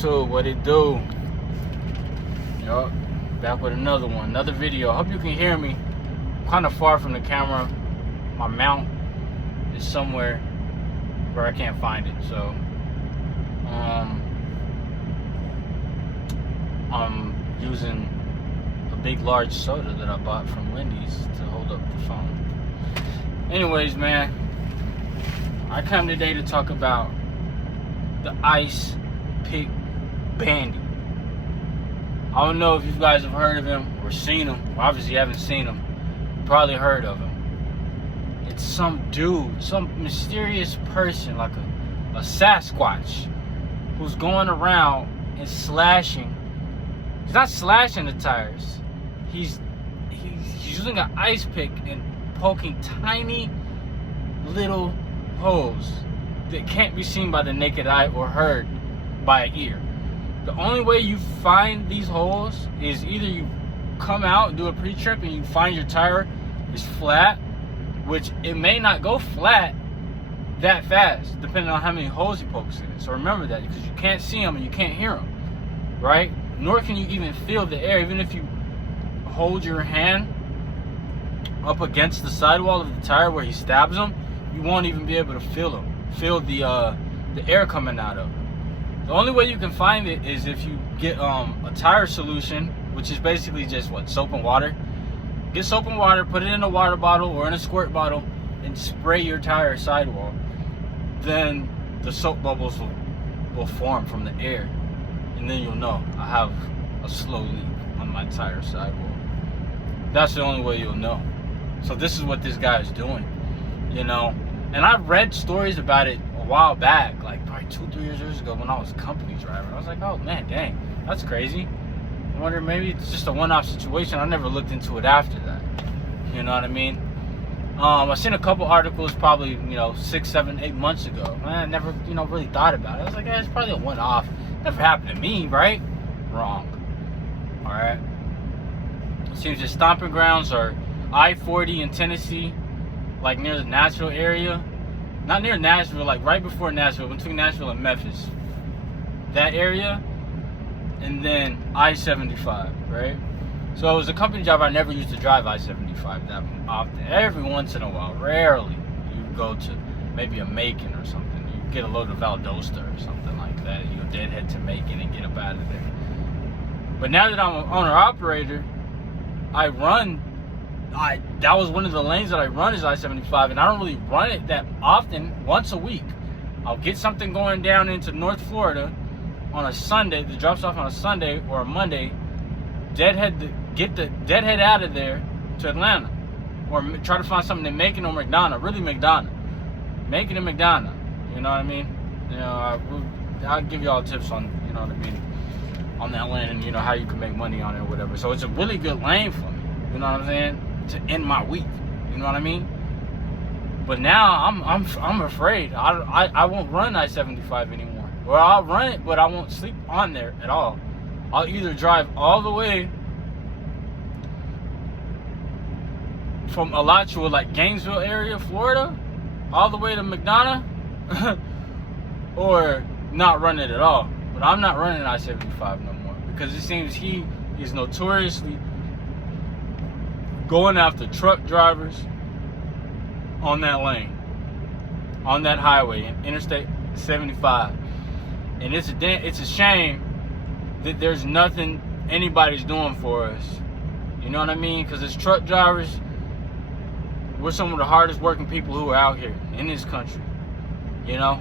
YouTube, what it do? Yup, back with another one, another video. I hope you can hear me. I'm kind of far from the camera. My mount is somewhere where I can't find it, so I'm using a big large soda that I bought from Wendy's to hold up the phone. Anyways, man, I come today to talk about the ice pick Bandit. I don't know if you guys have heard of him or seen him. Well, obviously you haven't seen him. You probably heard of him. It's some dude, some mysterious person, like a Sasquatch, who's going around and slashing. He's not slashing the tires. He's using an ice pick and poking tiny little holes that can't be seen by the naked eye or heard by an ear. The only way you find these holes is either you come out and do a pre-trip and you find your tire is flat, which it may not go flat that fast depending on how many holes he pokes in it. So remember that, because you can't see them and you can't hear them, right? Nor can you even feel the air. Even if you hold your hand up against the sidewall of the tire where he stabs them, you won't even be able to feel the air coming out of it. The only way you can find it is if you get a tire solution, which is basically just soap and water. Get soap and water, put it in a water bottle or in a squirt bottle, and spray your tire sidewall. Then the soap bubbles will form from the air, and then you'll know I have a slow leak on my tire sidewall. That's the only way you'll know. So this is what this guy is doing, you know. And I've read stories about it a while back, like probably 2-3 years ago when I was a company driver. I was like, oh man, dang, that's crazy. I wonder, maybe it's just a one-off situation. I never looked into it after that. You know what I mean? I seen a couple articles probably, 6, 7, 8 months ago. I never, really thought about it. I was like, it's probably a one-off. Never happened to me, right? Wrong. All right. Seems his stomping grounds are I-40 in Tennessee, like near the Nashville area. Not near Nashville, like right before Nashville, between Nashville and Memphis. That area. And then I75, right? So as a company driver, I never used to drive I75 that often. Every once in a while, rarely, you go to maybe a Macon or something. You get a load of Valdosta or something like that. You deadhead to Macon and get up out of there. But now that I'm an owner-operator, that was one of the lanes that I run is I-75, and I don't really run it that often, once a week. I'll get something going down into North Florida on a Sunday, that drops off on a Sunday or a Monday, get the deadhead out of there to Atlanta, or try to find something in Macon or McDonough, really McDonough, Macon and McDonough, you know what I mean? I'll give you all tips on, you know what I mean, on that lane, and how you can make money on it or whatever. So it's a really good lane for me, you know what I'm saying, to end my week, you know what I mean? But now I'm afraid I won't run I-75 anymore. Or I'll run it, but I won't sleep on there at all. I'll either drive all the way from Alachua, like Gainesville area, Florida, all the way to McDonough, or not run it at all. But I'm not running I-75 no more, because it seems he is notoriously going after truck drivers on that lane, on that highway, Interstate 75. And it's a shame that there's nothing anybody's doing for us. You know what I mean? Because as truck drivers, we're some of the hardest working people who are out here in this country. You know?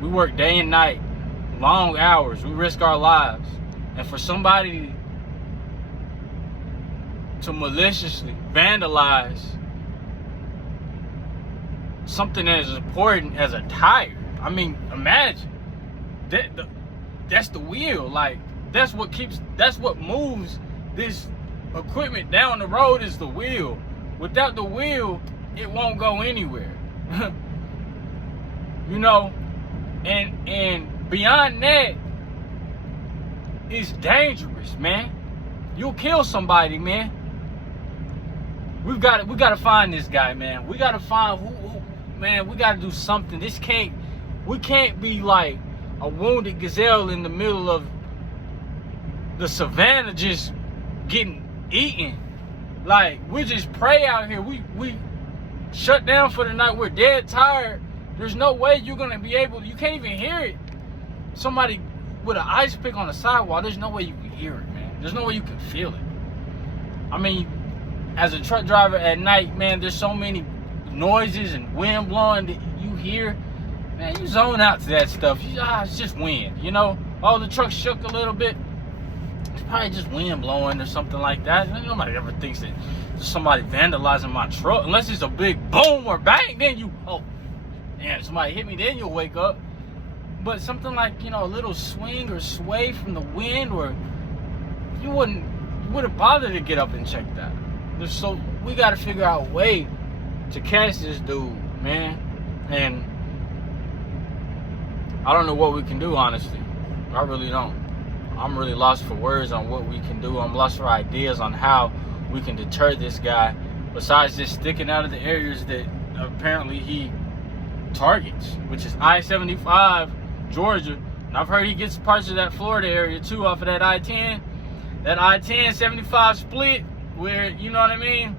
We work day and night, long hours. We risk our lives. And for somebody to maliciously vandalize something as important as a tire, I mean, imagine that's the wheel. Like, that's what moves this equipment down the road is the wheel. Without the wheel, it won't go anywhere. And beyond that, it's dangerous, man. You'll kill somebody, man. We gotta find this guy, man. We gotta find who man. We gotta do something. We can't be like a wounded gazelle in the middle of the savannah just getting eaten. Like, we just pray out here. We shut down for the night. We're dead tired. There's no way you're gonna be able to, you can't even hear it. Somebody with an ice pick on the sidewalk, there's no way you can hear it, man. There's no way you can feel it. I mean, as a truck driver at night, man, there's so many noises and wind blowing that you hear. Man, you zone out to that stuff. It's just wind, you know? Oh, the truck shook a little bit. It's probably just wind blowing or something like that. Nobody ever thinks that there's somebody vandalizing my truck. Unless it's a big boom or bang, then you, oh, damn, somebody hit me, then you'll wake up. But something like, you know, a little swing or sway from the wind, or you wouldn't bother to get up and check that. So we got to figure out a way to catch this dude, man. And I don't know what we can do, honestly. I really don't. I'm really lost for words on what we can do. I'm lost for ideas on how we can deter this guy, besides just sticking out of the areas that apparently he targets, which is I75, Georgia. And I've heard he gets parts of that Florida area too off of that I-10. That I-10 75 split where, you know what I mean,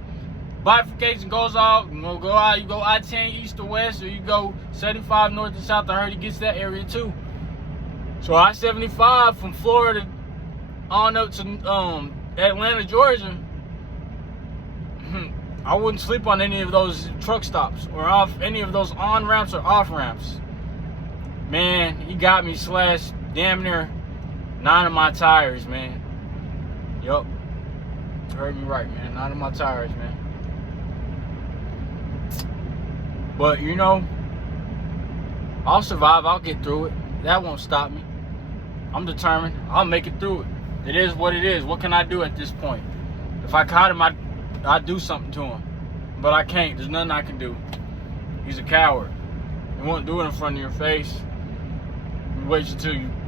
bifurcation goes off, you go out, you go I-10 east to west, or you go 75 north to south. I heard he gets that area too. So I-75 from Florida on up to Atlanta, Georgia, I wouldn't sleep on any of those truck stops or off any of those on ramps or off ramps. Man, he got me slashed damn near 9 of my tires, man. Yup. You heard me right, man. 9 of my tires, man. But, you know, I'll survive. I'll get through it. That won't stop me. I'm determined. I'll make it through it. It is what it is. What can I do at this point? If I caught him, I'd do something to him. But I can't. There's nothing I can do. He's a coward. He won't do it in front of your face. He waits until you